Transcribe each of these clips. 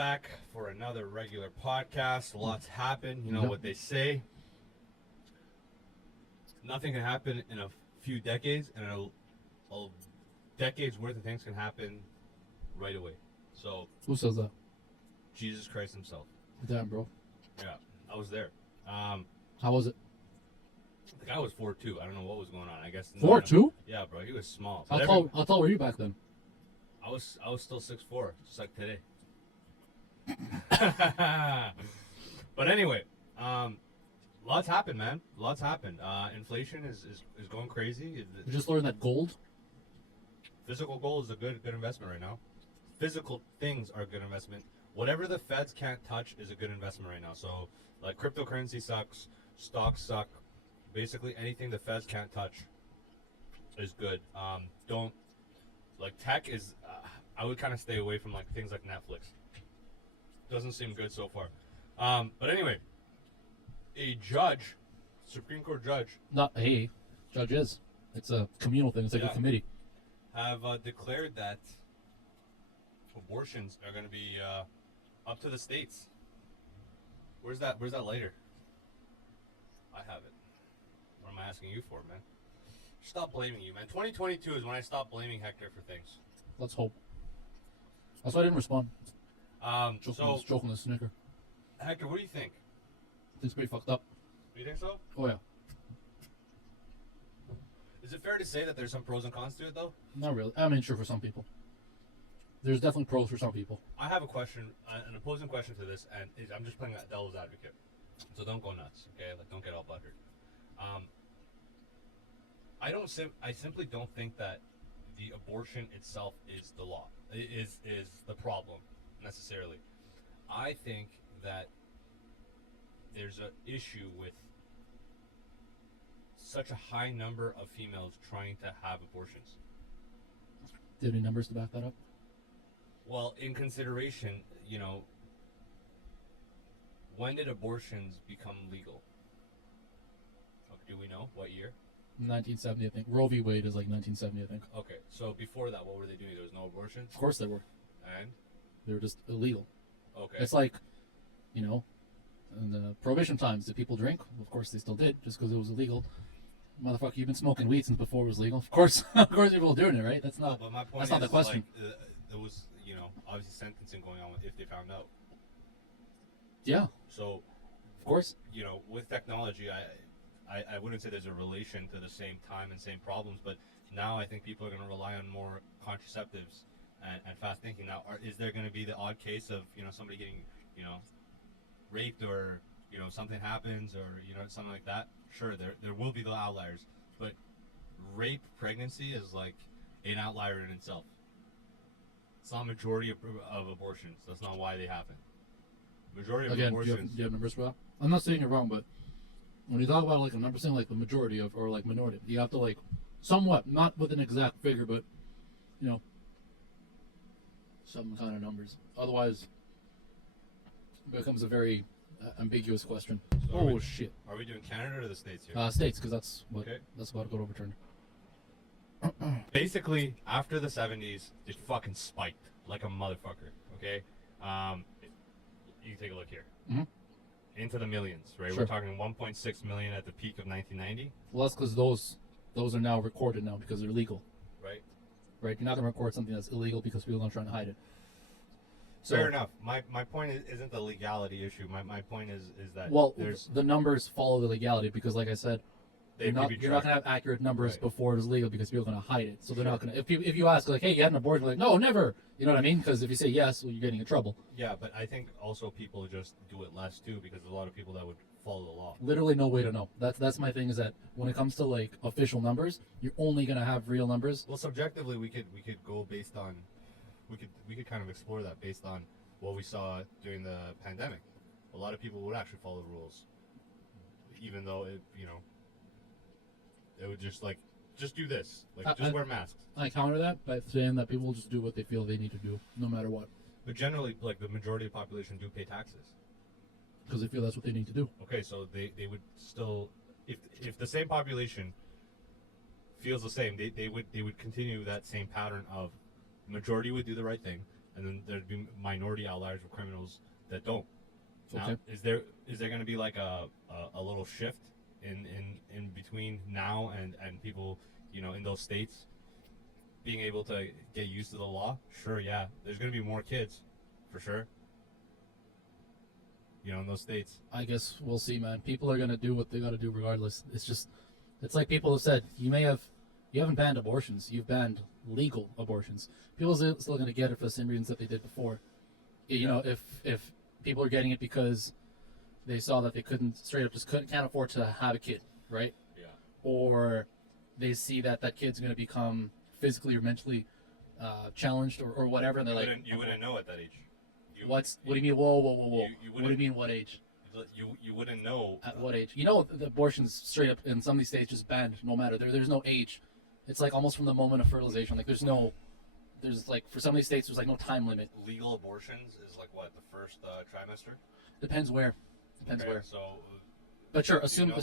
back for another regular podcast. Lots happened. You know what they say. Nothing can happen in a few decades, and a decade's worth of things can happen right away. So, Who says that? Jesus Christ himself. Damn, bro. Yeah, I was there. How was it? The guy was 4'2". I don't know what was going on. I guess 4'2"? Yeah, bro, he was small. How But tall were you back then? I was still 6'4", just like today. But anyway, lots happened, man. Lots happened. Inflation is going crazy. You just learned that gold. Physical gold is a good investment right now. Physical things are a good investment. Whatever the feds can't touch is a good investment right now. So, like, cryptocurrency sucks, stocks suck. Basically, anything the feds can't touch is good. Tech is. I would kind of stay away from like things like Netflix. Doesn't seem good so far. But anyway, a judge, Supreme Court judge, Not a judge is. It's a communal thing. It's like a committee. have declared that abortions are going to be up to the states. Where's that lighter? I have it. What am I asking you for, man? Stop blaming you, man. 2022 is when I stop blaming Hector for things. Let's hope. That's why I didn't respond. So, Joking the snicker. Hector, what do you think? It's pretty fucked up. You think so? Oh yeah. Is it fair to say that there's some pros and cons to it, though? Not really. I mean, sure, for some people. There's definitely pros for some people. I have a question, an opposing question to this, and I'm just playing devil's advocate. So don't go nuts, okay? Like, don't get all buttered. I simply don't think that the abortion itself is the law, is the problem necessarily. I think that there's an issue with such a high number of females trying to have abortions. Do you have any numbers to back that up? Well, in consideration, when did abortions become legal? Do we know what year? 1970, I think. Roe v. Wade is like 1970, I think. Okay, so before that, what were they doing? There was no abortion? Of course they were. And? They were just illegal. Okay. It's like, in the Prohibition times, did people drink? Of course they still did, just because it was illegal. Motherfucker, you've been smoking weed since before it was legal. Of course people are doing it, right? That's not. But my point that's not the question. Like, there was, obviously sentencing going on if they found out. Yeah. So, of course. With technology, I wouldn't say there's a relation to the same time and same problems, but now I think people are going to rely on more contraceptives and fast thinking. Now, is there going to be the odd case of somebody getting raped or something happens or something like that? Sure, there will be the outliers, but rape pregnancy is like an outlier in itself. It's not majority of abortions. That's not why they happen. Majority of abortions. Do you have numbers for that? I'm not saying you're wrong, but when you talk about like a number, saying like the majority of or like minority, you have to like somewhat, not with an exact figure, but some kind of numbers. Otherwise, it becomes a very ambiguous question. So Shit! Are we doing Canada or the States here? States, because that's what Okay. that's about to go overturned. Basically, after the 70s, it fucking spiked like a motherfucker. Okay, you take a look here. Mhm. Into the millions, right? Sure. We're talking 1.6 million at the peak of 1990, Well, that's because those are now recorded now because they're legal, right? right? You're not gonna record something that's illegal because people are trying to hide it. So, Fair enough. My point isn't the legality issue. My point is that well, there's the numbers follow the legality because, like I said, they you're could not be going to tracked. have accurate numbers Right. before it is legal because people are going to hide it. So they're Sure. not going to. If you ask like, hey, you had an abortion, like, no, never. You know what I mean? Because if you say yes, well, you're getting in trouble. Yeah, but I think also people just do it less too because there's a lot of people that would follow the law. Literally no way to know. That's my thing is that when it comes to like official numbers, you're only going to have real numbers. Well, subjectively, we could go based on, we could kind of explore that based on what we saw during the pandemic. A lot of people would actually follow the rules, even though it would just do this, just wear masks. I counter that by saying that people will just do what they feel they need to do, no matter what, But generally, like the majority of the population do pay taxes. because they feel that's what they need to do. Okay, so they would still, if the same population feels the same, they would continue that same pattern of majority would do the right thing, and then there'd be minority outliers of criminals that don't. Now, Okay. is there going to be like a little shift in between now and people, in those states being able to get used to the law? Sure, yeah. There's going to be more kids, for sure. In those states. I guess we'll see, man. People are gonna do what they gotta do regardless. It's like people have said. You haven't banned abortions. You've banned legal abortions. People are still gonna get it for the same reasons that they did before. If people are getting it because they saw that they can't afford to have a kid, right? Yeah. Or they see that kid's gonna become physically or mentally challenged or whatever, and they're You wouldn't know at that age. what do you mean? Whoa. You What do you mean? What age? You wouldn't know. At what age? The abortion's straight up in some of these states just banned. No matter there's no age. It's like almost from the moment of fertilization. Like there's like for some of these states there's like no time limit. Legal abortions is like what, the first trimester? Depends where. Where. So. But sure, assume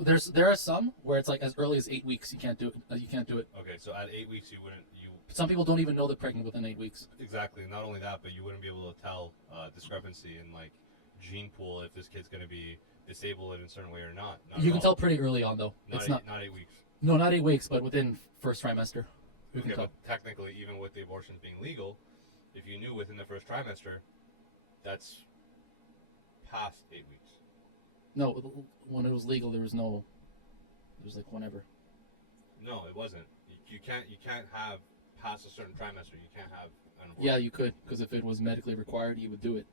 there are some where it's like as early as 8 weeks you can't do it. Okay, so at 8 weeks you wouldn't. Some people don't even know they're pregnant within 8 weeks. Exactly. Not only that, but you wouldn't be able to tell discrepancy in like gene pool if this kid's going to be disabled in a certain way or not. You can tell pretty early on though. Not 8 weeks. No, not 8 weeks, but within first trimester. Okay, but technically, even with the abortions being legal, if you knew within the first trimester, that's past 8 weeks. No, when it was legal, there was like whenever. No, it wasn't. You can't have past a certain trimester. You can't have an abortion. Yeah, you could, because if it was medically required, you would do it.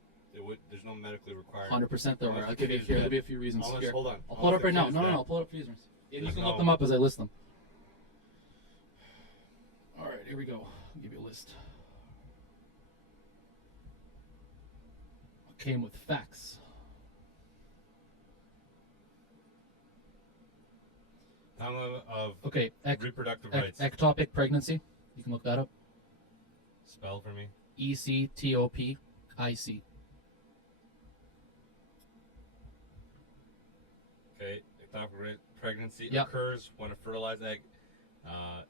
There's no medically required. 100% there are. I'll give you here. There'll be a few reasons. Here. Hold on. I'll pull it up right now. No. I'll pull it up for reasons. And you can look them up as I list them. All right, here we go. I'll give you a list. Came with facts. Download of reproductive rights. Ectopic pregnancy. You can look that up. Spell for me. ECTOPIC. Okay, ectopic pregnancy occurs when a fertilized egg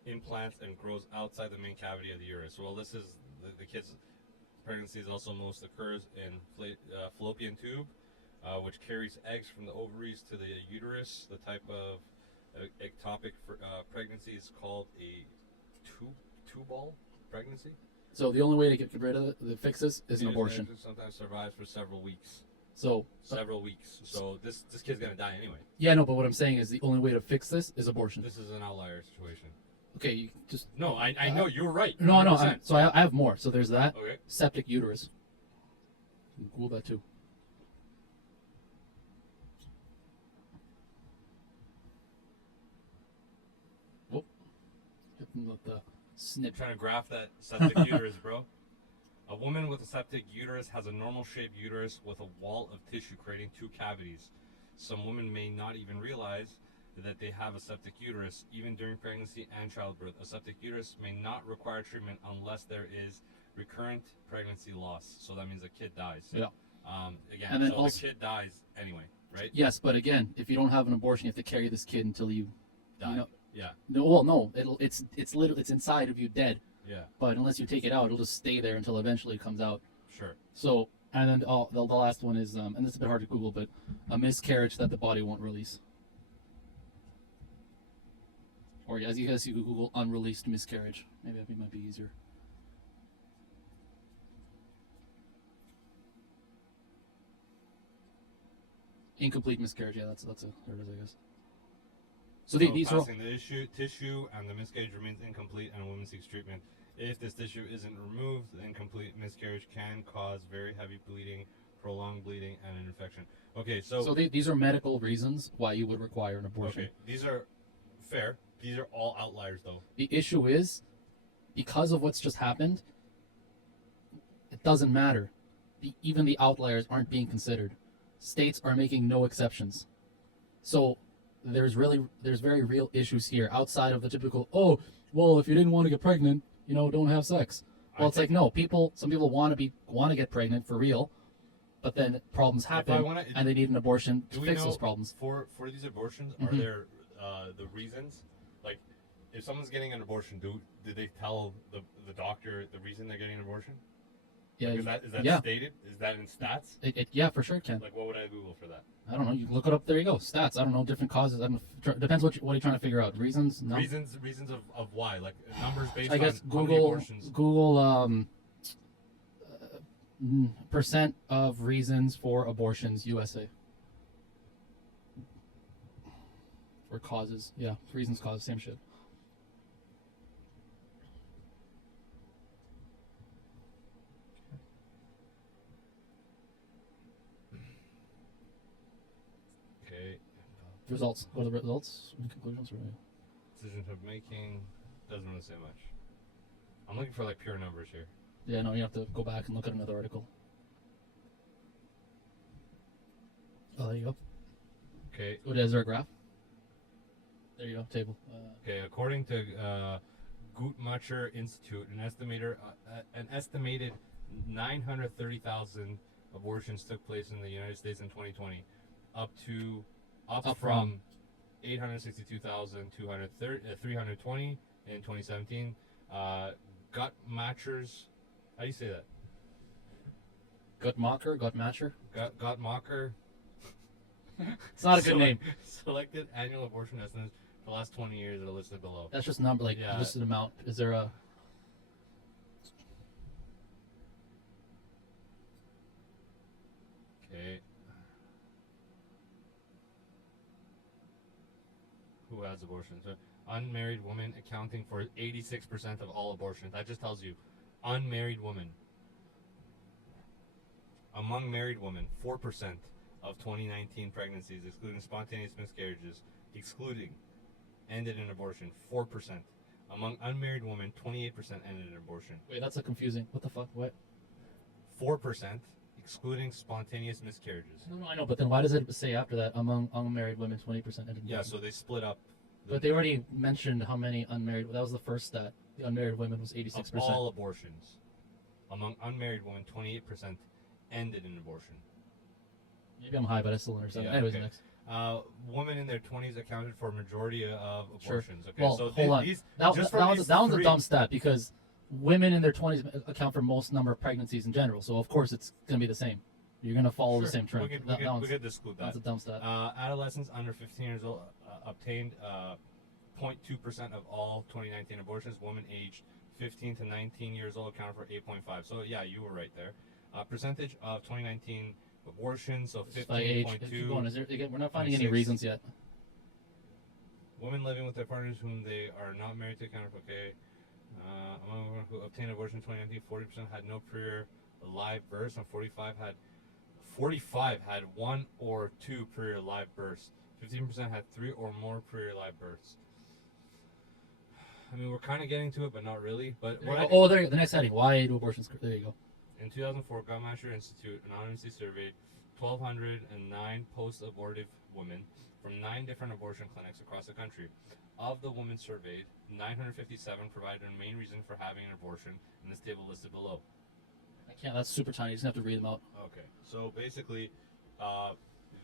implants and grows outside the main cavity of the uterus. Well, this is the kid's pregnancy also most occurs in fallopian tube, which carries eggs from the ovaries to the uterus. The type of ectopic pregnancy is called a tubal pregnancy. So the only way to get rid of it, fix this, is an abortion. Sometimes survives for several weeks. Several weeks. So this kid's gonna die anyway. Yeah, no, but what I'm saying is the only way to fix this is abortion. This is an outlier situation. Okay, you just. No, I know you're right. No. So I have more. So there's that. Okay. Septic uterus. Google that too. Oh, let the snip. Trying to graph that septic uterus, bro. A woman with a septic uterus has a normal-shaped uterus with a wall of tissue creating two cavities. Some women may not even realize that they have a septic uterus, even during pregnancy and childbirth. A septic uterus may not require treatment unless there is recurrent pregnancy loss. So that means the kid dies. Yeah. Again, and then so the kid dies anyway, right? Yes, but again, if you don't have an abortion, you have to carry this kid until you die. You know, yeah. No, well, no. It's literally it's inside of you, dead. Yeah. But unless you take it out, it'll just stay there until eventually it comes out. Sure. So, and then the last one is, and this is a bit hard to Google, but a miscarriage that the body won't release. Or as you guys you Google unreleased miscarriage. Maybe that might be easier. Incomplete miscarriage. Yeah, that's there it is, I guess. So these are the tissue and the miscarriage remains incomplete and a woman seeks treatment. If this tissue isn't removed, the incomplete miscarriage can cause very heavy bleeding, prolonged bleeding, and an infection. Okay, so these are medical reasons why you would require an abortion. Okay, these are fair. These are all outliers, though. The issue is, because of what's just happened, it doesn't matter. Even the outliers aren't being considered. States are making no exceptions. So there's very real issues here outside of the typical, oh, well, if you didn't want to get pregnant, don't have sex. Well, it's like, no, some people want to get pregnant for real, but then problems happen and they need an abortion to fix those problems. For these abortions, are there the reasons? Like, if someone's getting an abortion, did they tell the doctor the reason they're getting an abortion? Yeah, Like, is that yeah. stated? Is that in stats? Yeah, for sure it can. Like, what would I Google for that? I don't know. You can look it up. There you go. Stats. I don't know. Different causes. I don't know. Depends what you're trying to figure out. Reasons. No. Reasons of why, like numbers based I guess on how many Google abortions. Percent of reasons for abortions USA. Or causes. Yeah, reasons, causes, same shit. Okay. Results. What are the results? Any conclusions? Or... Decisions of making doesn't really say much. I'm looking for like pure numbers here. Yeah, no, you have to go back and look at another article. Oh, there you go. Okay. What is there a graph? There you go, table. Okay. According to Guttmacher Institute, an estimated 930,000 abortions took place in the United States in 2020, up from 862,320 in 2017. Guttmacher's, how do you say that? Guttmacher? Guttmacher. It's not a good name. Selected annual abortion estimates for the last 20 years are listed below. That's just number, like, Yeah. just an amount. Is there a... Okay. Who has abortions? Unmarried women accounting for 86% of all abortions. That just tells you, unmarried women. Among married women, 4% of 2019 pregnancies, excluding spontaneous miscarriages, ended in abortion. 4%. Among unmarried women, 28% ended in abortion. Wait, that's a confusing... What the fuck? What? 4%, excluding spontaneous miscarriages. No, I know, but then why does it say after that, among unmarried women, 20% ended in Yeah, abortion? so they split up. But they already mentioned how many unmarried... That was the first stat. The unmarried women was 86%. Of all abortions. Among unmarried women, 28% ended in abortion. Maybe I'm high, but I still understand. Yeah, Anyways, okay. next. Women in their 20s accounted for a majority of Sure. abortions. Okay, Well, so hold on. these, That just from these one's a three- dumb stat because women in their 20s account for most number of pregnancies in general. So, of course, it's going to be the same. You're going to follow the Sure, same trend. We could exclude that. That's a dumb stat. Adolescents under 15 years old obtained 0.2% of all 2019 abortions. Women aged 15 to 19 years old accounted for 8.5. So yeah, you were right there. Percentage of 2019 abortions, so Just by age. Keep 15.2. going. Again, we're not finding any 26. reasons yet. Women living with their partners whom they are not married to accounted for, okay. Among women who obtained abortion in 2019, 40% had no prior live births, and 45 had one or two prior live births. 15% had 3 or more prior live births. I mean, we're kind of getting to it, but not really. But The next heading. Why do abortions? There you go. in 2004, Guttmacher Institute anonymously surveyed 1,209 post-abortive women from 9 different abortion clinics across the country. Of the women surveyed, 957 provided a main reason for having an abortion in this table listed below. I can't. That's super tiny. You just have to read them out. Okay, so basically,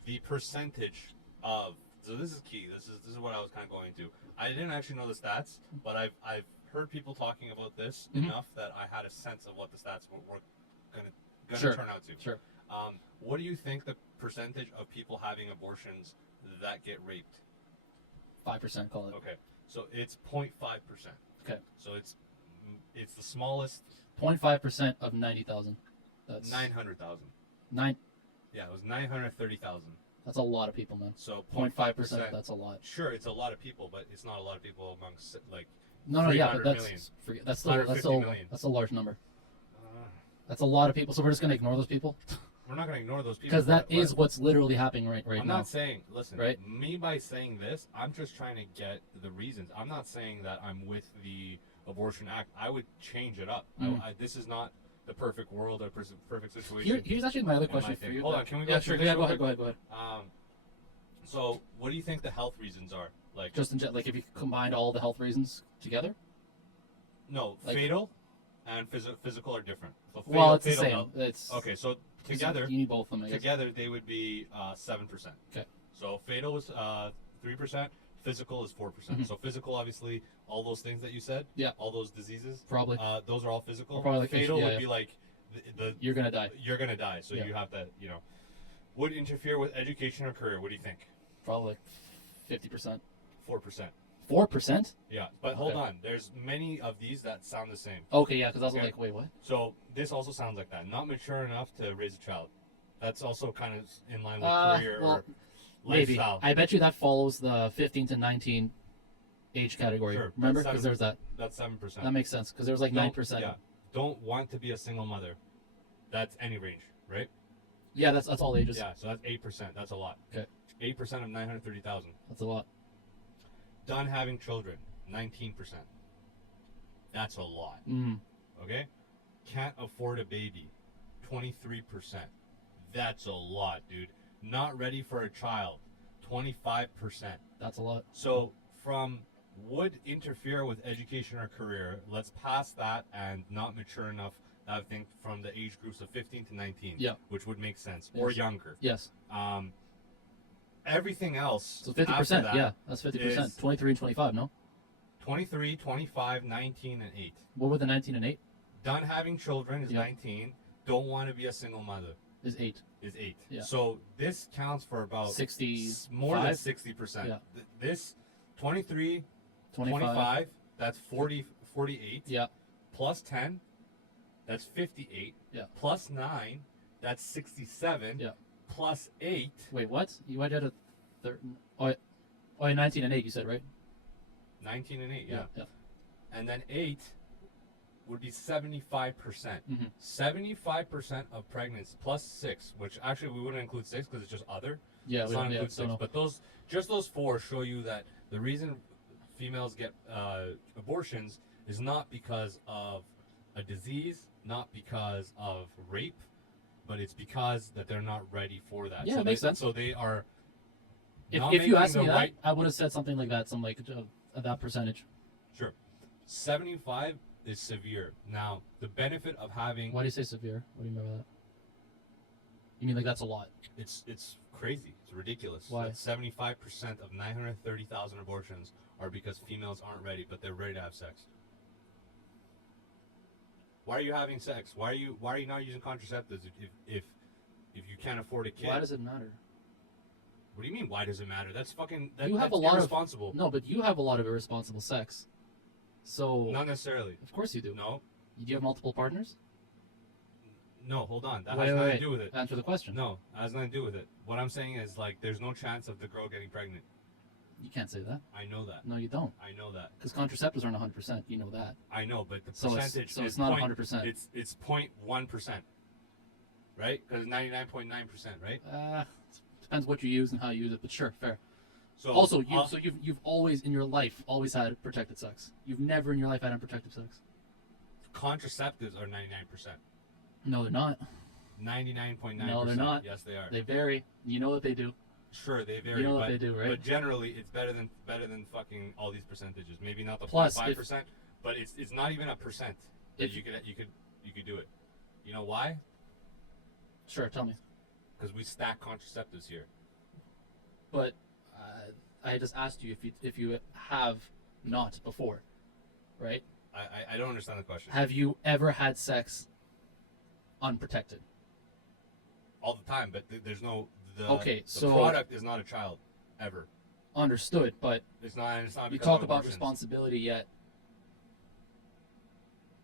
the percentage of, so this is key. This is what I was kind of going to. I didn't actually know the stats, but I've heard people talking about this enough that I had a sense of what the stats were gonna Sure. turn out to. Sure. What do you think the percentage of people having abortions that get raped? 5%, call it. Okay, so it's 0.5%. Okay. So it's the smallest. 0.5% of 90,000. That's 900,000. nine. Yeah, it was 930,000. That's a lot of people, man. So 0.5%. That's a lot. Sure, it's a lot of people, but it's not a lot of people amongst like. No, yeah, but 300 that's million. that's still 150 million. that's a large number. Uh, That's a lot of people. So we're just gonna ignore those people we're not going to ignore those people because that but- is what's literally happening right I'm now. not saying. Listen, Right? me by saying this, I'm just trying to get the reasons. I'm not saying that I'm with the Abortion Act. I would change it up. This is not the perfect world or perfect situation. Here's actually my other in question my for thing. you. Hold on, can we go? Yeah, sure. through this Go real ahead. quick? So, what do you think the health reasons are? Like, Just like if you combined all the health reasons together. no, like- fatal and physical are different. So Well, it's the fatal same. health- It's Okay, so together, you need both of them. I guess. together they would be 7%. Okay. So fatal is 3%. Physical is 4%. Mhm. So physical, obviously, all those things that you said. Yeah. All those diseases. Probably. Those are all physical. Or probably like fatal yeah, would yeah. be like You're gonna die. You're gonna die. So Yeah. you have to, would interfere with education or career. What do you think? Probably like 50%. 4%. 4%? Yeah, but hold Okay. on. There's many of these that sound the same. Okay, yeah, because I was Okay. like, wait, what? So this also sounds like that. Not mature enough to raise a child. That's also kind of in line with career Well, or maybe. lifestyle. I bet you that follows the 15 to 19 age category. Sure, Remember? that's Because there's that. That's 7%. That makes sense. Because there was like 9%. Yeah. Don't want to be a single mother. That's any range, right? Yeah, that's all ages. Yeah, so that's 8%. That's a lot. Okay. 8% of 930,000. That's a lot. Done having children, 19%. That's a lot. Mm. Okay? Can't afford a baby, 23%. That's a lot, dude. Not ready for a child, 25%. That's a lot. So from would interfere with education or career, let's pass that and not mature enough. I think from the age groups of 15 to 19, Yeah. which would make sense, or Yes. younger. Yes. Everything else, So 50%. after that, Yeah, that's 50%. is 23 and 25, no? 23, 25, 19, and 8. What were the 19 and 8? Done having children is Yeah. 19. Don't want to be a single mother Is 8. is 8. Yeah. So this counts for about 60. more than 60%. Yeah. This 23, 25. 25, that's 48. Yeah. Plus 10, that's 58. Yeah. Plus 9, that's 67. Yeah. Plus 8, Wait, what? You went at a oh, 19 and 8, you said, right? 19 and 8, yeah. Yeah. And then 8 would be 75%. Mm-hmm. 75% of pregnancy plus 6, which actually we wouldn't include 6 because it's just other. Yeah, Let's we not don't, yeah, include 6. don't know. But those 4 show you that the reason females get abortions is not because of a disease, not because of rape, but it's because that they're not ready for that. Yeah, so it makes they, sense. So they are. If not you making asked the me that, right- I would have said something like that, that percentage. Sure. 75 is severe. Now, the benefit of having Why do you say severe? What do you mean by that? You mean like that's a lot? it's crazy. It's ridiculous. Why? That 75% of 930,000 abortions are because females aren't ready, but they're ready to have sex. Why are you having sex? Why are you not using contraceptives if you can't afford a kid? Why does it matter? What do you mean? Why does it matter? That's fucking. You have that's a lot of- irresponsible. No, but you have a lot of irresponsible sex. So Not necessarily. of course you do. No. Do you have multiple partners? No. Hold on. That Wait, has wait, nothing wait. to do with it. Answer the question. No, it has nothing to do with it. What I'm saying is like, there's no chance of the girl getting pregnant. You can't say that. I know that. No, you don't. I know that. Because contraceptives aren't 100%. You know that. I know, but the So percentage it's is not point- 100%. It's 0.1%, right? Because 99.9%, right? Depends what you use and how you use it, but sure, fair. So Also, you've always in your life always had protected sex. You've never in your life had unprotected sex. contraceptives are 99%. No, they're not. 99.9%. No, they're not. Yes, they are. They vary. You know that they do. Sure, they vary. You know what but, they do, right? But generally, it's better than fucking all these percentages. Maybe not the Plus, 0.5%, but it's not even a percent that If- you could do it. You know why? Sure, tell me. Because we stack contraceptives here. But I just asked you if you have not before, right? I don't understand the question. Have you ever had sex unprotected? All the time, but there's no Okay, the so- product is not a child ever. Understood, but It's not. It's not. you because talk of about abortions. responsibility yet.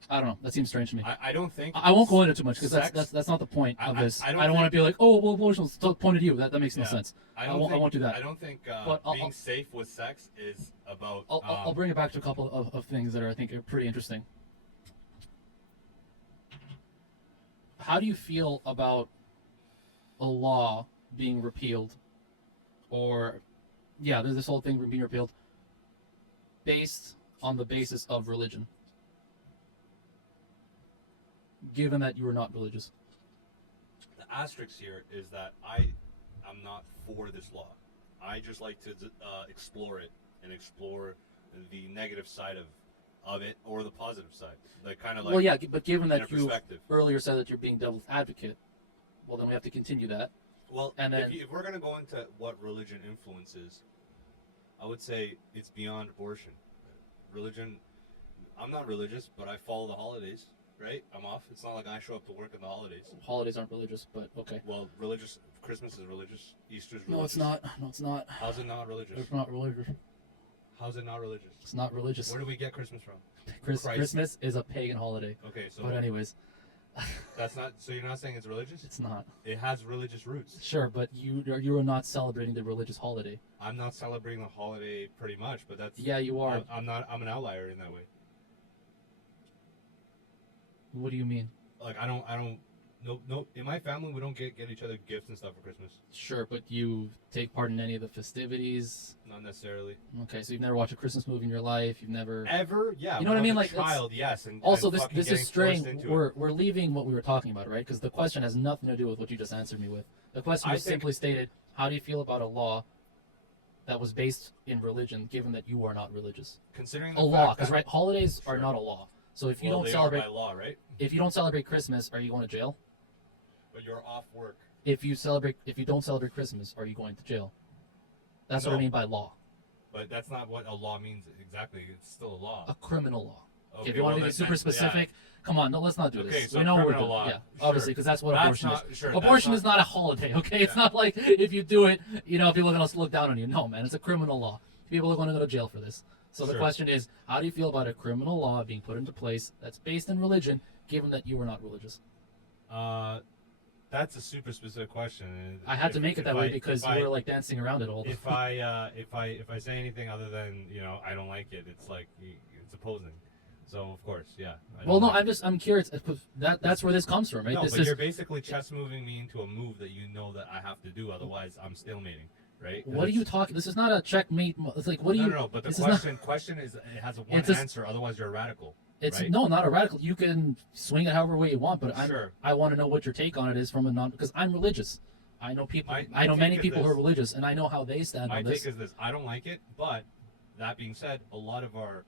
I don't know. That seems strange to me. I don't think. I won't go into too much because sex- that's not the point I- of I- this. I I don't don't want to think- be like, oh, well, abortion's pointed at you. That makes no Yeah. sense. I I won't do that. I don't think But I'll- being I'll- safe with sex is about. I'll bring it back to a couple of things that I think are pretty interesting. How do you feel about a law being repealed, or there's this whole thing being repealed based on the basis of religion, given that you are not religious? The asterisk here is that I'm not for this law. I just like to explore it and explore the negative side of it or the positive side. Like kind of like. Well, yeah, but given in a that you perspective. earlier said that you're being devil's advocate, well, then we have to continue that. Well, And then- if we're gonna go into what religion influences, I would say it's beyond abortion. Religion. I'm not religious, but I follow the holidays. right? I'm off. It's not like I show up to work on the holidays. Holidays aren't religious, but okay. Well, religious. Christmas is religious. Easter's religious. No, it's not. No, it's not. How's it not religious? It's not religious. How's it not religious? It's not religious. Where do we get Christmas from? Christmas is a pagan holiday. Okay, so But anyways, that's not. So you're not saying it's religious? it's not. It has religious roots. Sure, but you are not celebrating the religious holiday. I'm not celebrating the holiday pretty much, but that's. Yeah, you are. I'm not. I'm an outlier in that way. What do you mean? Like I don't. No. In my family, we don't get each other gifts and stuff for Christmas. Sure, but you take part in any of the festivities? Not necessarily. Okay, so you've never watched a Christmas movie in your life. You've never. Ever? Yeah. You know what I mean? Like child, yes. And also, and fucking this getting is straying. forced into it. We're leaving what we were talking about, right? Because the question has nothing to do with what you just answered me with. The question was simply stated: how do you feel about a law that was based in religion, given that you are not religious? Considering the A law, fact because that- right, holidays are Sure. not a law. So if you well, don't they celebrate, are by law, right? if you don't celebrate Christmas, are you going to jail? But you're off work. If you don't celebrate Christmas, are you going to jail? That's what I No. mean by law. But that's not what a law means exactly. It's still a law. A criminal law. Okay, If you want well, to be then- super then- specific, come on, no, let's not do Okay, this. so We know what we're criminal doing. law, Yeah, sure. obviously, because that's what That's abortion not- is. sure, Abortion that's is not a holiday, okay? It's Yeah. not like if you do it, people are going to look down on you. No, man, it's a criminal law. People are going to go to jail for this. So the Sure. question is, how do you feel about a criminal law being put into place that's based in religion, given that you are not religious? That's a super specific question. and I had if- to make it if that I- way because if you I- were like dancing around it all. if I say anything other than I don't like it, it's like it's opposing. So of course, yeah. I Well, don't no, like I'm curious. That's where this comes from, right? No, this but is you're basically chess moving me into a move that you know that I have to do. Otherwise, I'm stalemating, right? 'Cause what are you it's- talking? This is not a checkmate. It's like what do you? No. But the this is not- question is it has a one It's a- answer. Otherwise, you're a radical. It's right? no, not a radical. You can swing it however way you want, but Sure. I want to know what your take on it is from a non because I'm religious. I know people. My I know take many is people who are this. religious, and I know how they stand My on take this. is this: I don't like it. But that being said, a lot of our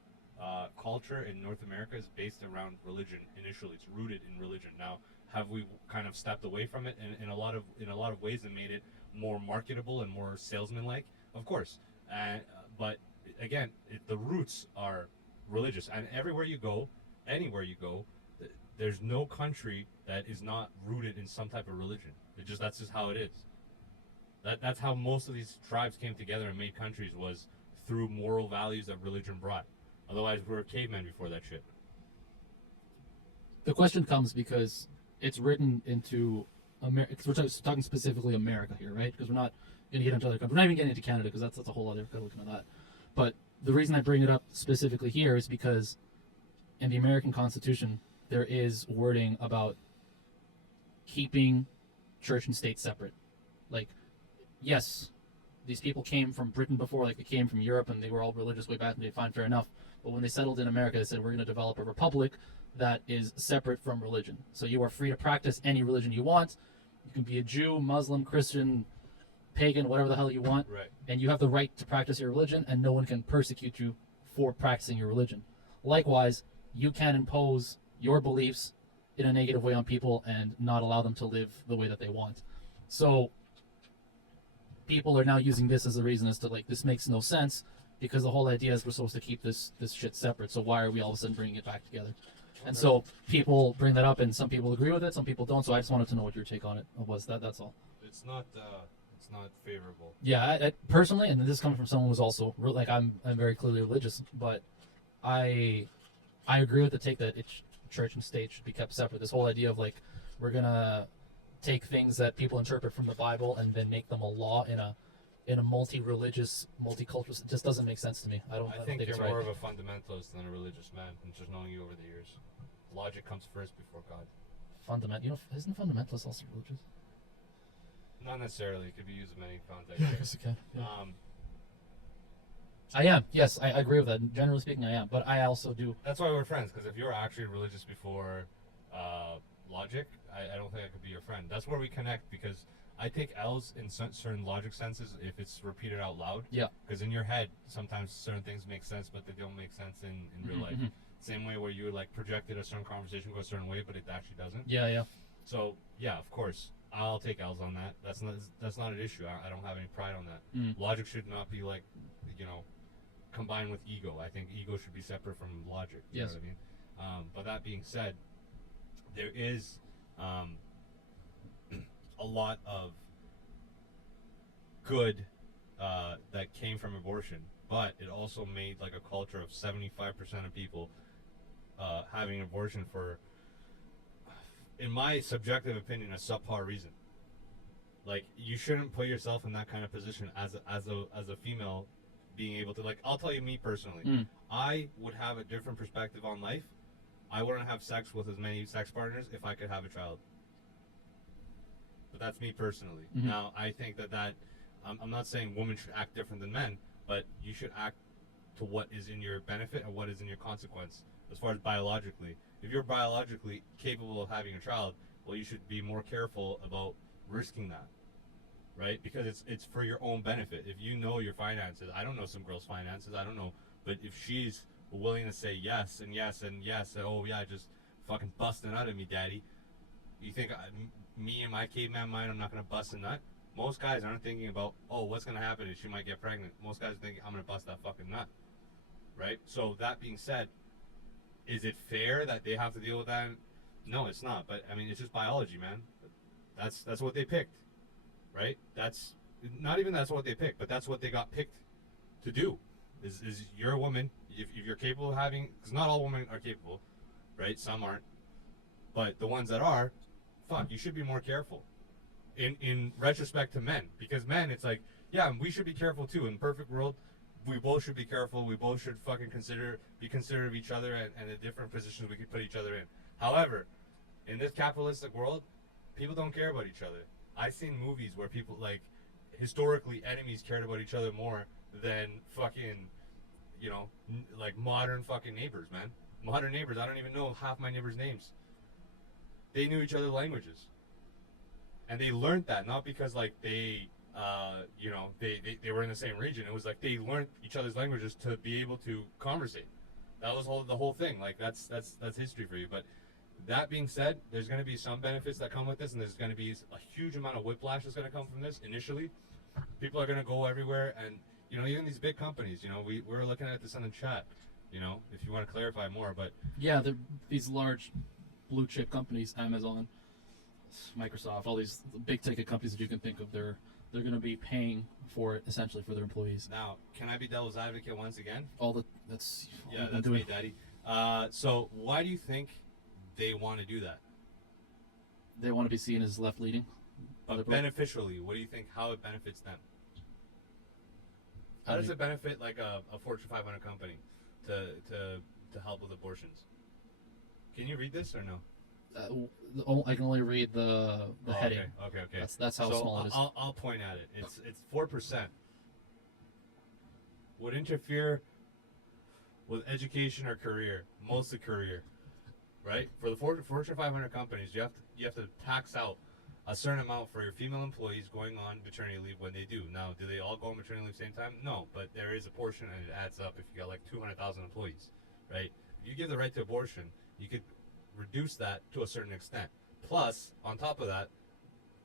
culture in North America is based around religion. Initially, it's rooted in religion. Now, have we kind of stepped away from it in a lot of ways and made it more marketable and more salesman-like? Of course. But again, the roots are religious, and everywhere you go, anywhere you go, there's no country that is not rooted in some type of religion. That's just how it is. That's how most of these tribes came together and made countries, was through moral values that religion brought. Otherwise, we were cavemen before that shit. The question comes because it's written into America. We're talking specifically America here, right? Because we're not going to get into other countries. We're not even getting into Canada because that's a whole other looking at that. But the reason I bring it up specifically here is because in the American Constitution there is wording about keeping church and state separate. Like, yes, these people came from Britain before, like they came from Europe, and they were all religious way back, and they fine, fair enough. But when they settled in America, they said we're going to develop a republic that is separate from religion. So you are free to practice any religion you want. You can be a Jew, Muslim, Christian, pagan, whatever the hell you want, Right. and you have the right to practice your religion, and no one can persecute you for practicing your religion. Likewise, you can impose your beliefs in a negative way on people and not allow them to live the way that they want. So people are now using this as a reason as to like, this makes no sense because the whole idea is we're supposed to keep this shit separate. So why are we all of a sudden bringing it back together? And so people bring that up, and some people agree with it, some people don't. So I just wanted to know what your take on it was. That's all. It's not favorable. Yeah, I personally, and this comes from someone who's also like I'm very clearly religious, but I agree with the take that church and state should be kept separate. This whole idea of like we're gonna take things that people interpret from the Bible and then make them a law in a multi-religious, multicultural. It just doesn't make sense to me. I don't think think you're it's right. more of a fundamentalist than a religious man, and just knowing you over the years. Logic comes first before God. Isn't fundamentalist also religious? Not necessarily. It could be used in many contexts. it can. Yeah. Um, I am. Yes, I agree with that. Generally speaking, I am. But I also do. that's why we're friends, because if you're actually religious before logic, I don't think I could be your friend. That's where we connect, because I take L's in certain logic senses if it's repeated out loud. Yeah. Because in your head, sometimes certain things make sense, but they don't make sense in real life. mhm. Same way where you like projected a certain conversation go a certain way, but it actually doesn't. Yeah. So yeah, of course, I'll take L's on that. That's not an issue. I don't have any pride on that. Mm. Logic should not be like, combined with ego. I think ego should be separate from logic. You Yes. know what I mean? But that being said, there is a lot of good that came from abortion, but it also made like a culture of 75% of people having an abortion for, in my subjective opinion, a subpar reason. Like, you shouldn't put yourself in that kind of position as a female, being able to, like, I'll tell you, me personally, I would have a different perspective on life. I wouldn't have sex with as many sex partners if I could have a child. But that's me personally. Now, I think that I'm not saying women should act different than men, but you should act to what is in your benefit and what is in your consequence as far as biologically. If you're biologically capable of having a child, well, you should be more careful about risking that, right? Because it's for your own benefit. If you know your finances, I don't know some girl's finances, I don't know, but if she's willing to say yes and yes and yes, and oh yeah, just fucking busting out of me, daddy, you think me and my caveman mind, I'm not gonna bust a nut? Most guys aren't thinking about, oh, what's gonna happen if she might get pregnant. Most guys are thinking, I'm gonna bust that fucking nut, right? So that being said, is it fair that they have to deal with that? No, it's not. But I mean, it's just biology, man. That's what they picked, right? That's not even that's what they picked, but that's what they got picked to do. Is you're a woman, if you're capable of having, because not all women are capable, right? Some aren't, but the ones that are, fuck, you should be more careful. In retrospect to men, because men, it's like, yeah, we should be careful too. In the perfect world, we both should be careful. We both should fucking be considerate of each other and the different positions we could put each other in. However, in this capitalistic world, people don't care about each other. I've seen movies where people, like, historically, enemies cared about each other more than fucking, you know, like modern fucking neighbors, man. Modern neighbors, I don't even know half my neighbors' names. They knew each other's languages. And they learned that, not because, like, they, you know, they were in the same region. It was like they learned each other's languages to be able to conversate. That was the whole thing. Like, that's history for you. But that being said, there's going to be some benefits that come with this, and there's going to be a huge amount of whiplash that's going to come from this initially. People are going to go everywhere, and, you know, even these big companies, you know, we're looking at this in the chat, you know, if you want to clarify more. But yeah, these large blue chip companies, Amazon, Microsoft, all these big ticket companies that you can think of, they're going to be paying for it essentially for their employees. Now, can I be devil's advocate once again? That's me, Daddy. So why do you think they want to do that? They want to be seen as left leading. But beneficially, what do you think? How it benefits them? How does it benefit like a Fortune 500 company to help with abortions? Can you read this or no? I can only read the heading. Okay. That's how small it is. I'll point at it. It's 4%. Would interfere with education or career, mostly career, right? For the Fortune 500 companies, you have to tax out a certain amount for your female employees going on maternity leave when they do. Now, do they all go on maternity leave at the same time? No, but there is a portion, and it adds up if you got like 200,000 employees, right? If you give the right to abortion, you could reduce that to a certain extent. Plus, on top of that,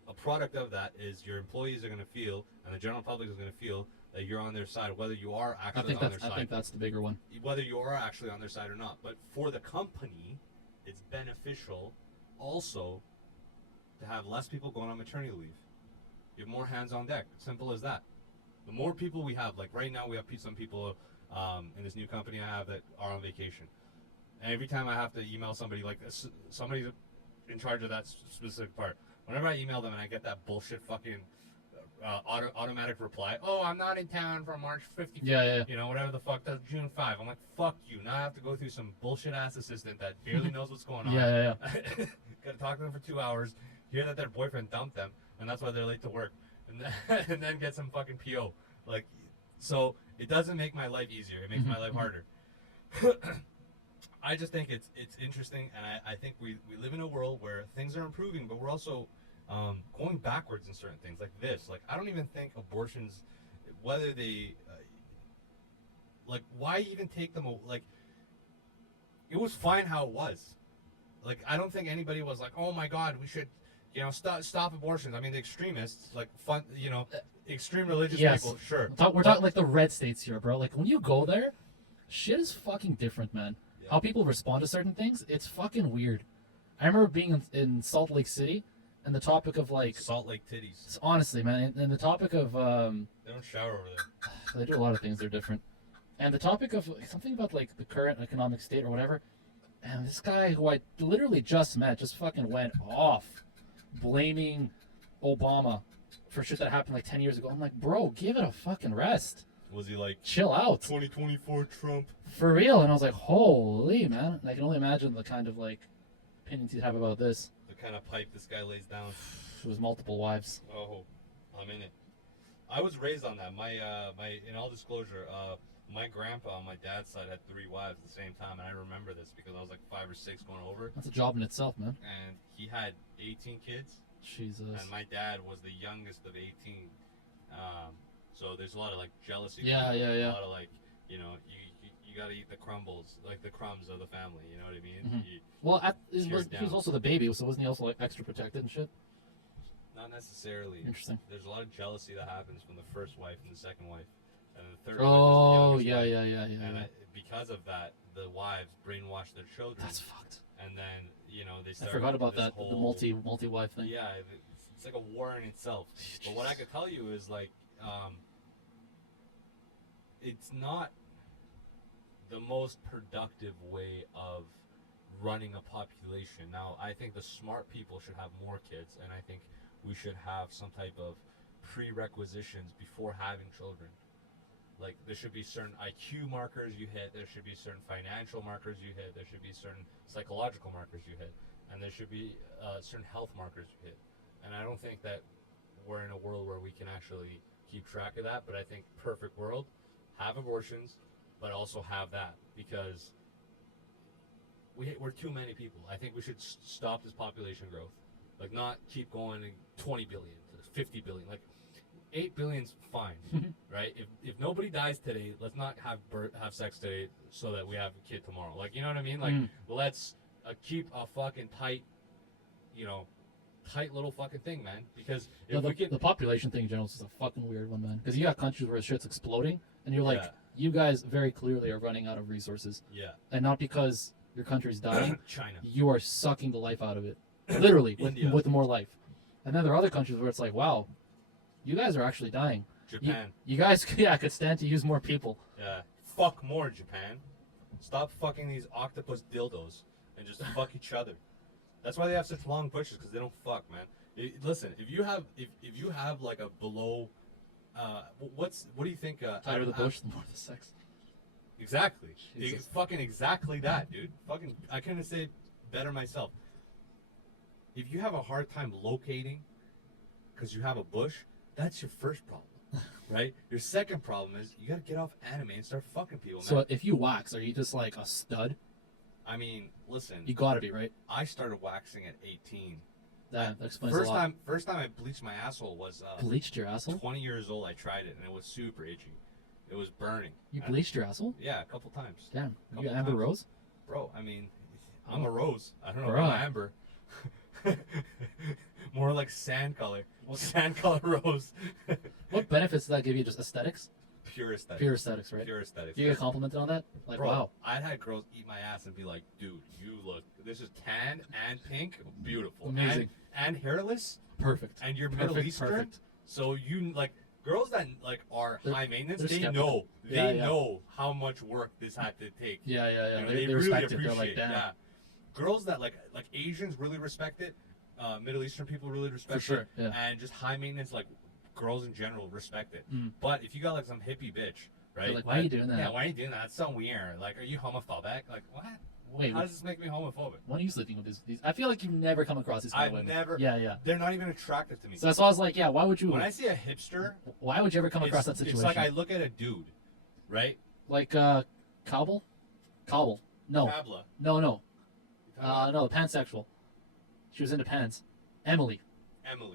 a product of that is your employees are going to feel, and the general public is going to feel, that you're on their side, whether you are actually on their side. I think that's the bigger one. Whether you are actually on their side or not. But for the company, it's beneficial also to have less people going on maternity leave. You have more hands on deck. Simple as that. The more people we have, like right now we have some people in this new company I have that are on vacation. And every time I have to email somebody, like somebody's in charge of that specific part, whenever I email them and I get that bullshit fucking automatic reply, oh, I'm not in town for March 50th. Yeah. You know, whatever the fuck, that's June 5. I'm like, fuck you. Now I have to go through some bullshit ass assistant that barely knows what's going on. Yeah. Gotta talk to them for 2 hours, hear that their boyfriend dumped them, and that's why they're late to work, and then get some fucking PO. Like, so it doesn't make my life easier. It makes my life harder. I just think it's interesting, and I think we live in a world where things are improving, but we're also going backwards in certain things like this. Like, I don't even think abortions, whether they, like, why even take them, like, it was fine how it was. Like, I don't think anybody was like, oh my God, we should, you know, stop abortions. I mean, the extremists, like, extreme religious people, sure. We're talking like the red states here, bro. Like, when you go there, shit is fucking different, man. Yeah. How people respond to certain things, it's fucking weird. I remember being in Salt Lake City, and the topic of like, Salt Lake titties. honestly, man, and the topic of They don't shower over there. they do a lot of things. They're different, and the topic of something about like the current economic state or whatever. And this guy who I literally just met just fucking went off, blaming Obama for shit that happened like 10 years ago. I'm like, bro, give it a fucking rest. Was he like Chill out. 2024 Trump? For real. And I was like, holy, man. And I can only imagine the kind of like opinions he'd have about this. The kind of pipe this guy lays down. It was multiple wives. Oh, I'm in it. I was raised on that. My in all disclosure, my grandpa on my dad's side had 3 wives at the same time, and I remember this because I was like 5 or 6 going over. That's a job in itself, man. And he had 18 kids. Jesus. And my dad was the youngest of 18. So there's a lot of like jealousy. Yeah. A lot of like, you got to eat the crumbles, like the crumbs of the family. You know what I mean? Mm-hmm. Well, he was down. also the baby, so wasn't he also like extra protected and shit? Not necessarily. Interesting. There's a lot of jealousy that happens from the first wife and the second wife, and the third Oh, wife is the youngest wife. yeah. And because of that, the wives brainwash their children. That's fucked. And then they I start. forgot about this that. Whole, The multi wife thing. Yeah, it's like a war in itself. But what I could tell you is like, it's not the most productive way of running a population. Now, I think the smart people should have more kids, and I think we should have some type of prerequisitions before having children. Like, there should be certain IQ markers you hit, there should be certain financial markers you hit, there should be certain psychological markers you hit, and there should be certain health markers you hit. And I don't think that we're in a world where we can actually keep track of that, but I think perfect world, have abortions, but also have that, because we're too many people. I think we should stop this population growth. Like, not keep going to 20 billion, to 50 billion. Like, 8 billion's fine, right? If nobody dies today, let's not have sex today so that we have a kid tomorrow. Like, you know what I mean? Like, let's keep a fucking tight little fucking thing, man. Because if the population thing in general is just a fucking weird one, man. Because you got countries where shit's exploding, and you're like, you guys very clearly are running out of resources. Yeah. And not because your country's dying. China. You are sucking the life out of it. Literally, with more life. And then there are other countries where it's like, wow, you guys are actually dying. Japan. You guys could stand to use more people. Yeah. Fuck more, Japan. Stop fucking these octopus dildos and just fuck each other. That's why they have such long bushes, because they don't fuck, man. Listen, if you have like a below, what do you think? Tighter the bush, the more the sex. Exactly. Jesus. Fucking exactly that, dude. Fucking, I couldn't say it better myself. If you have a hard time locating because you have a bush, that's your first problem, right? Your second problem is you gotta get off anime and start fucking people, man. So if you wax, are you just like a stud? I mean, listen. You gotta be, right? I started waxing at 18. That explains a lot. First time I bleached my asshole was Bleached your asshole? 20 years old. I tried it and it was super itchy. It was burning. You bleached your asshole? Yeah, a couple times. Damn. You Couple Amber times. Rose? Bro, I mean, I'm a rose. I don't know Bro. about Amber. More like sand color. Sand color rose. What benefits does that give you? Just aesthetics? Pure aesthetics. Pure aesthetics, right? Pure aesthetics. You get complimented on that? Like, Bro, wow. I'd had girls eat my ass and be like, dude, you look, this is tan and pink, beautiful. Amazing. And hairless, Perfect. and you're Perfect, Middle Eastern. perfect. So you, like, girls that, like, are They're- high maintenance, they're they skeptical. know. Know how much work this had to take. Yeah. You know, They really respect it. appreciate They're like, damn. Yeah. Girls that, like Asians really respect it. Middle Eastern people really respect For sure, it. yeah. And just high maintenance, like, girls in general respect it. Mm. But if you got, like, some hippie bitch, right? They're like, why are you doing that? Yeah, why are you doing that? That's so weird. Like, are you homophobic? Like, what? Wait, How does this make me homophobic? when are you sleeping with these? I feel like you've never come across these kind I've of women. never. Yeah. They're not even attractive to me. So that's why I was like, yeah, why would you? When I see a hipster, Why would you ever come across that situation? it's like I look at a dude, right? Like, Cobble? Cobble. No. Tabla. No. You talking No, pansexual. She was into pants. Emily.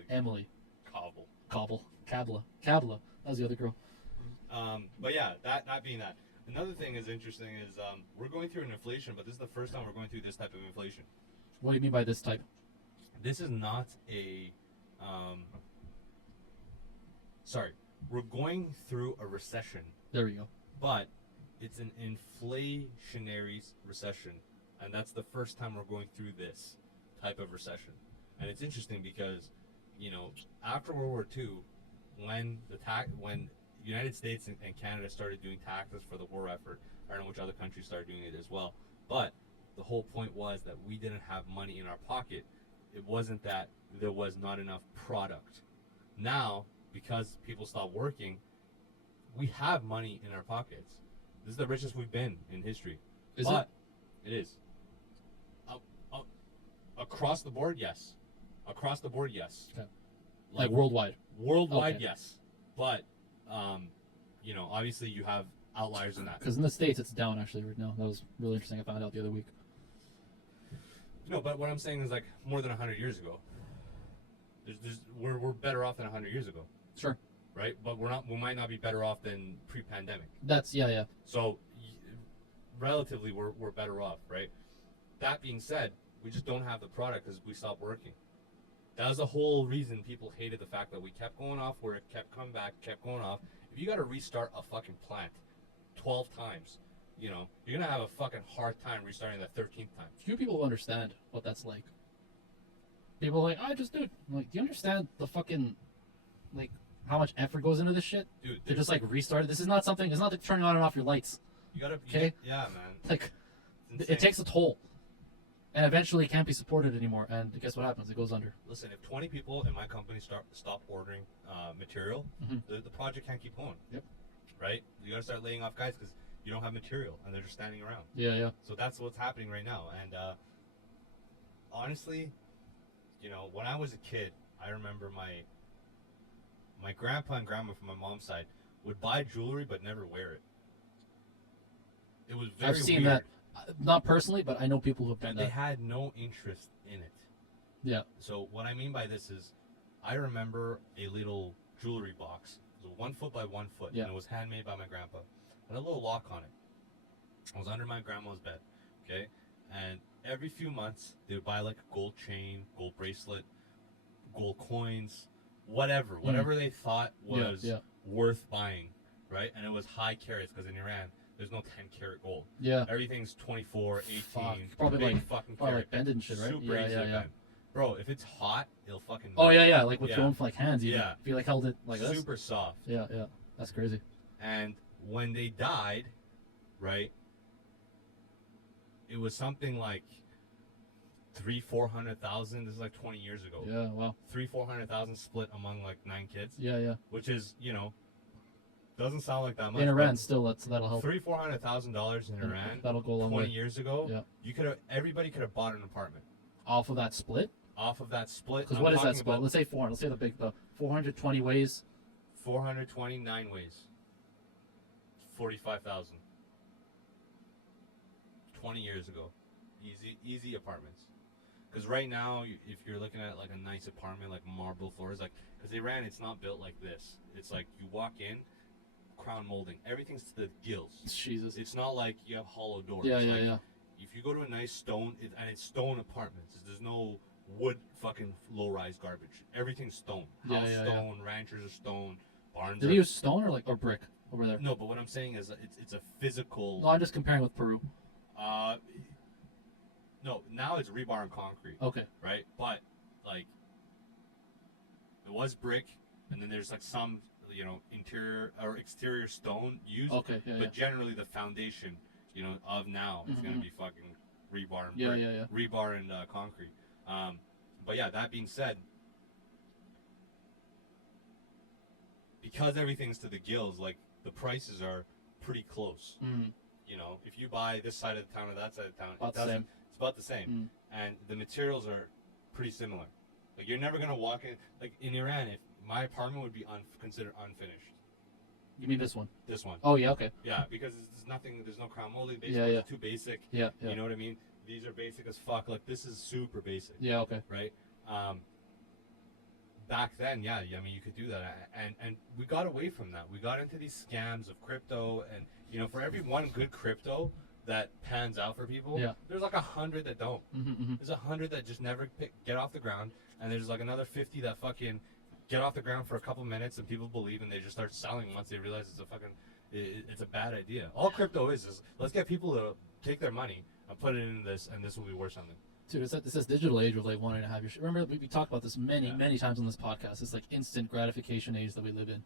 Emily. Cobble. Cobble. Cabla. That was the other girl. But yeah, that being that. Another thing is interesting is we're going through an inflation, but this is the first time we're going through this type of inflation. What do you mean by this type? This is not a. Sorry, we're going through a recession, There we go. but it's an inflationary recession, and that's the first time we're going through this type of recession. And it's interesting because, after World War II, when when United States and Canada started doing taxes for the war effort, I don't know which other countries started doing it as well, but the whole point was that we didn't have money in our pocket. It wasn't that there was not enough product. Now, because people stopped working, we have money in our pockets. This is the richest we've been in history. Is but it is. Across the board, yes. Across the board, yes. Okay. Like worldwide? Worldwide, Okay. yes. But, obviously you have outliers in that. Because in the States, it's down actually right now. That was really interesting. I found out the other week. No, but what I'm saying is like more than 100 years ago. We're better off than 100 years ago. Sure. Right? But we might not be better off than pre-pandemic. That's, yeah. So, relatively, we're better off, right? That being said, we just don't have the product because we stopped working. That was the whole reason people hated the fact that we kept going off work, kept coming back, kept going off. If you got to restart a fucking plant 12 times, you're going to have a fucking hard time restarting the 13th time. Few people understand what that's like. People are like, I just do it. I'm like, do you understand the fucking, like, how much effort goes into this shit? Dude, To just, like, restart it? This is not something, it's not like turning on and off your lights. you gotta, Okay. Yeah, man. Like, It's it insane. takes a toll. And eventually it can't be supported anymore. And guess what happens? It goes under. Listen, if 20 people in my company stop ordering material, Mhm. the project can't keep going. Yep. Right? You gotta start laying off guys because you don't have material and they're just standing around. Yeah. So that's what's happening right now. And honestly, when I was a kid, I remember my grandpa and grandma from my mom's side would buy jewelry but never wear it. It was very I've seen weird. that. Not personally, but I know people who've done And they that. had no interest in it. Yeah. So what I mean by this is, I remember a little jewelry box. It was 1 foot by 1 foot, Yeah. and it was handmade by my grandpa. It had a little lock on it. It was under my grandma's bed, okay? And every few months, they would buy like a gold chain, gold bracelet, gold coins, whatever they thought was yeah. worth buying, right? And it was high carats because in Iran, there's no 10 karat gold. Yeah. Everything's 24, 18, Fuck. Probably big like, fucking probably carat. like bended and shit, right? Super easy to bend. Bro, if it's hot, it'll fucking Oh, melt. yeah. Like with Yeah. your own like hands, even. Yeah. If you like held it like this. Super soft. Yeah. That's crazy. And when they died, right, it was something like 300,000-400,000. This is like 20 years ago. Yeah. Wow. 300,000-400,000 split among like 9 kids, Yeah. which is, doesn't sound like that much. In Iran, but still, that'll help. $300,000-400,000 in Iran That'll go a long 20 way. years ago. Yeah. Everybody could have bought an apartment Off of that split? off of that split. Because I'm what is that talking split? about Let's say 400. Let's say the 420 ways. 429 ways. 45,000. 20 years ago. Easy apartments. Because right now, if you're looking at like a nice apartment, like marble floors, like, because Iran, it's not built like this. It's like you walk in, crown molding. Everything's to the gills. Jesus. It's not like you have hollow doors. Yeah. If you go to a nice stone, and it's stone apartments, there's no wood fucking low-rise garbage. Everything's stone. House stone, ranchers are stone, barns Did are... they use stone or brick over there? No, but what I'm saying is it's a physical... No, I'm just comparing with Peru. No, now it's rebar and concrete, Okay. right? But, like, it was brick, and then there's, like, some, interior or exterior stone used. Okay, yeah. But generally the foundation, of now is going to be fucking rebar and Yeah, brick. yeah. Rebar and concrete. But yeah, that being said, because everything's to the gills, like, the prices are pretty close. Mm. If you buy this side of the town or that side of the town, About the same. it's about the same. And the materials are pretty similar. Like, you're never going to walk in, like, in Iran, if my apartment would be considered unfinished. You mean this one? This one. Oh, yeah, okay. Yeah, because there's no crown molding. Yeah. It's too basic. Yeah. You know what I mean? These are basic as fuck. Like, this is super basic. Yeah, okay. Right? Back then, yeah, I mean, you could do that. And we got away from that. We got into these scams of crypto. And, for every one good crypto that pans out for people, Yeah. there's like 100 that don't. There's 100 that just never get off the ground. And there's like another 50 that fucking get off the ground for a couple minutes and people believe and they just start selling once they realize it's a bad idea. All crypto is let's get people to take their money and put it into this and this will be worth something. Dude, it's this digital age of like wanting to have your shit. Remember, we talked about this many times on this podcast. It's like instant gratification age that we live in,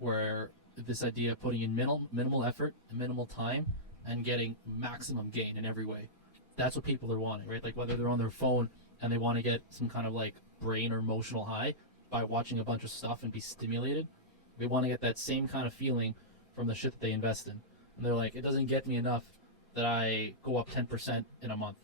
where this idea of putting in minimal effort and minimal time and getting maximum gain in every way. That's what people are wanting, right? Like whether they're on their phone and they want to get some kind of like brain or emotional high by watching a bunch of stuff and be stimulated, they want to get that same kind of feeling from the shit that they invest in. And they're like, it doesn't get me enough that I go up 10% in a month.